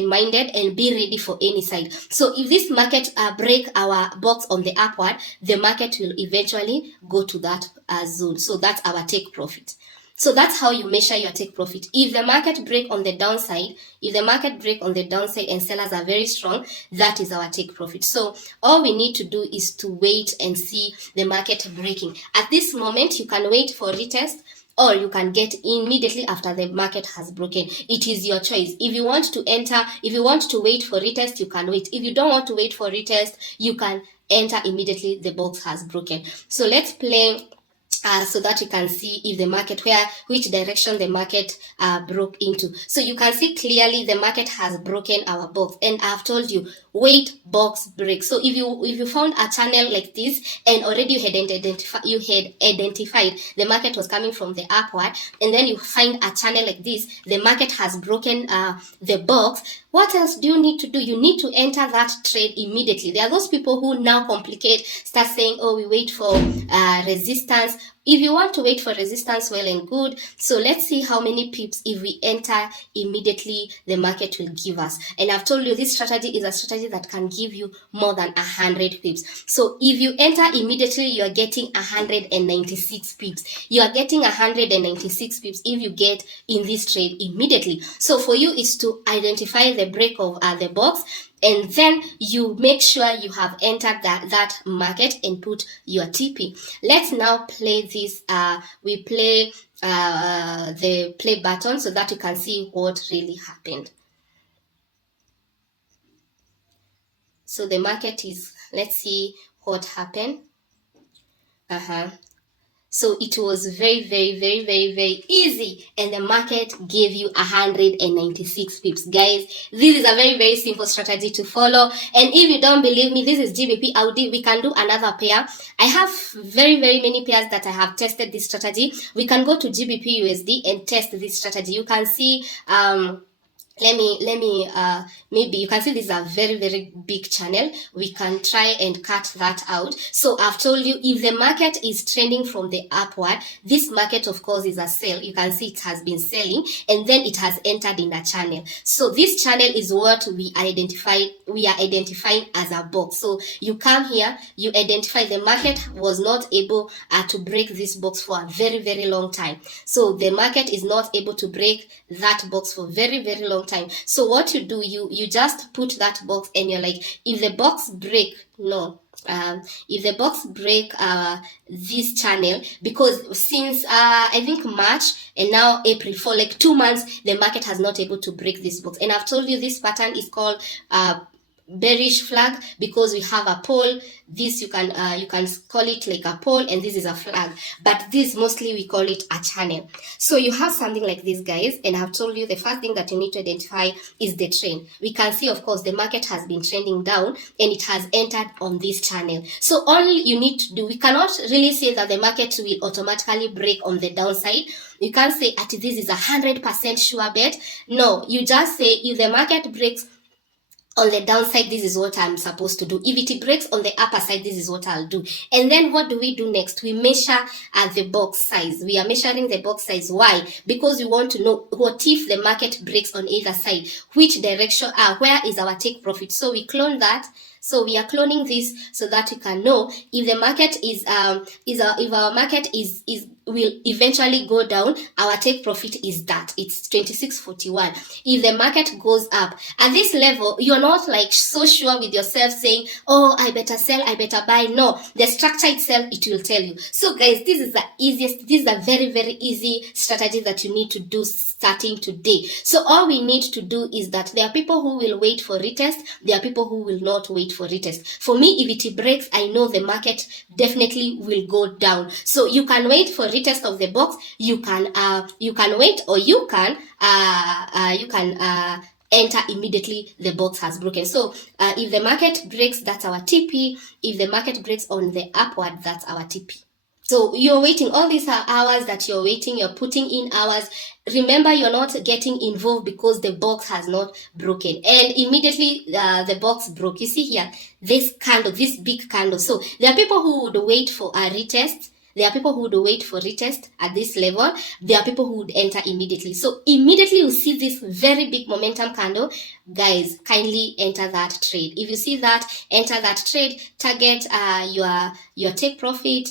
open-minded and be ready for any side. So if this market break our box on the upward, the market will eventually go to that zone. So that's our take profit. So that's how you measure your take profit. If the market break on the downside, and sellers are very strong, that is our take profit. So all we need to do is to wait and see the market breaking. At this moment, you can wait for retest, or you can get immediately after the market has broken. It is your choice. If you want to enter, if you want to wait for retest, you can wait. If you don't want to wait for retest, you can enter immediately the box has broken. So let's play so that you can see if the market, which direction the market broke into. So you can see clearly the market has broken our box, and I've told you, wait box break. So if you found a channel like this and already you had identified the market was coming from the upward, and then you find a channel like this, the market has broken the box, what else do you need to do? You need to enter that trade immediately. There are those people who now complicate, start saying, oh, we wait for resistance. If you want to wait for resistance, well and good. So let's see how many pips if we enter immediately the market will give us. And I've told you this strategy is a strategy that can give you more than 100 pips. So if you enter immediately, you are getting 196 pips. You are getting 196 pips if you get in this trade immediately. So for you is to identify the break of the box, and then you make sure you have entered that market and put your TP. Let's now play this. We play the play button so that you can see what really happened. So the market is, let's see what happened. So it was very, very, very, very, very easy, and the market gave you 196 pips. Guys, this is a very, very simple strategy to follow. And if you don't believe me, this is GBP Audi. We can do another pair. I have very, very many pairs that I have tested this strategy. We can go to GBP USD and test this strategy. You can see maybe you can see this is a very, very big channel. We can try and cut that out. So I've told you, if the market is trending from the upward, this market of course is a sell. You can see it has been selling, and then it has entered in a channel. So this channel is what we are identifying as a box. So you come here, you identify the market was not able to break this box for a very, very long time. So the market is not able to break that box for very, very long time. So what you do, you just put that box, and you're like, if the box break, if the box break this channel, because since I think March and now April, for like 2 months, the market has not able to break this box. And I've told you this pattern is called bearish flag, because we have a pole. This you can call it like a pole, and this is a flag, but this mostly we call it a channel. So you have something like this, guys, and I've told you the first thing that you need to identify is the trend. We can see, of course, the market has been trending down and it has entered on this channel. So all you need to do, we cannot really say that the market will automatically break on the downside. You can't say at this is 100% sure bet. No, you just say if the market breaks on the downside, this is what I'm supposed to do. If it breaks on the upper side, this is what I'll do. And then what do we do next? We measure the box size. We are measuring the box size. Why? Because we want to know, what if the market breaks on either side? Which direction? Where is our take profit? So we clone that. So we are cloning this so that we can know if the market if our market will eventually go down, our take profit is that. It's 26.41. If the market goes up at this level, you're not like so sure with yourself saying, oh, I better sell, I better buy. No, the structure itself, it will tell you. So guys, this is a very, very easy strategy that you need to do starting today. So all we need to do is that there are people who will wait for retest. There are people who will not wait for retest. For me, if it breaks, I know the market definitely will go down. So you can wait for retest of the box. You can wait, or you can enter immediately the box has broken. So if the market breaks, that's our TP. If the market breaks on the upward, that's our TP. So you're waiting all these hours that you're waiting, you're putting in hours. Remember, you're not getting involved because the box has not broken. And immediately the box broke. You see here, this candle, this big candle. So there are people who would wait for a retest. There are people who would wait for retest at this level. There are people who would enter immediately. So immediately you see this very big momentum candle, guys, kindly enter that trade. If you see that, enter that trade, target your take profit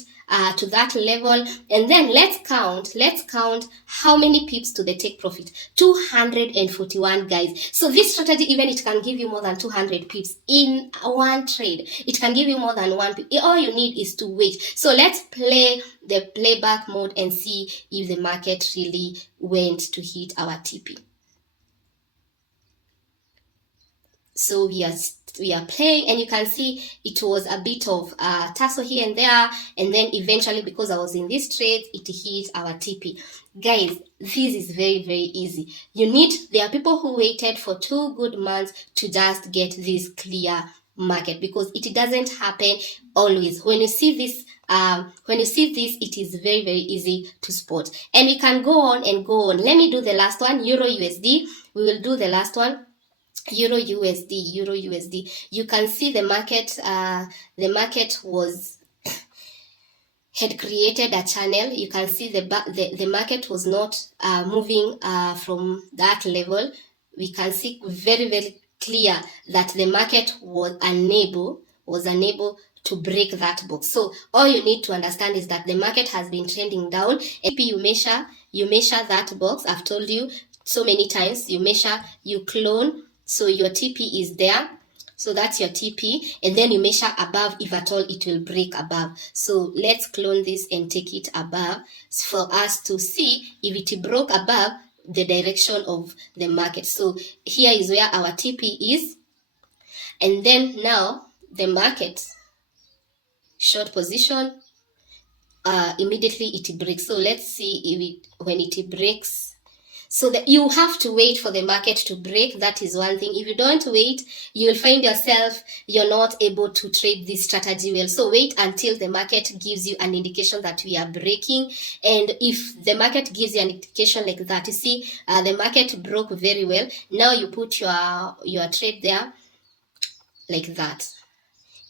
to that level, and then let's count how many pips to the take profit. 241, guys. So this strategy, even it can give you more than 200 pips in one trade. It can give you more than one pip. All you need is to wait. So let's play the playback mode and see if the market really went to hit our TP. So we are playing, and you can see it was a bit of tussle here and there, and then eventually, because I was in this trade, it hit our TP. Guys, this is very, very easy. There are people who waited for 2 good months to just get this clear market, because it doesn't happen always. When you see this, it is very, very easy to spot, and we can go on and go on. Let me do the last one, Euro USD. We will do the last one. Euro USD. You can see the market had created a channel. You can see the market was not moving from that level. We can see very, very clear that the market was unable to break that box. So all you need to understand is that the market has been trending down. And you measure that box. I've told you so many times, you measure, you clone. So your TP is there. So that's your TP. And then you measure above, if at all it will break above. So let's clone this and take it above for us to see if it broke above the direction of the market. So here is where our TP is. And then now the market, short position, immediately it breaks. So let's see if when it breaks. So that you have to wait for the market to break. That is one thing. If you don't wait, you'll find yourself, you're not able to trade this strategy well. So wait until the market gives you an indication that we are breaking. And if the market gives you an indication like that, you see, the market broke very well. Now you put your trade there like that.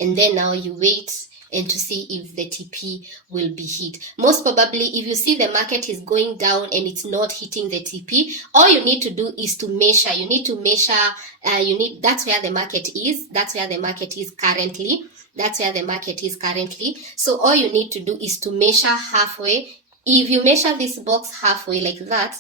And then now you wait and to see if the TP will be hit. Most probably, if you see the market is going down and it's not hitting the TP, all you need to do is to measure. You need to measure, that's where the market is. That's where the market is currently. So all you need to do is to measure halfway. If you measure this box halfway like that,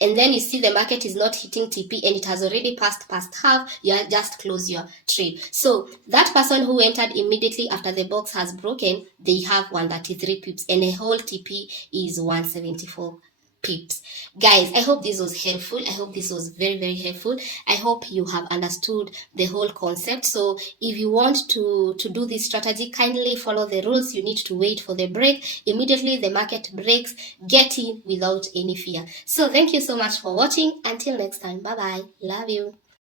and then you see the market is not hitting TP and it has already passed half, you just close your trade. So that person who entered immediately after the box has broken, they have 133 pips, and the whole TP is 174 pips. Guys, I hope this was helpful. I hope this was very, very helpful. I hope you have understood the whole concept. So if you want to do this strategy, kindly follow the rules. You need to wait for the break. Immediately the market breaks, get in without any fear. So thank you so much for watching. Until next time, bye bye. Love you.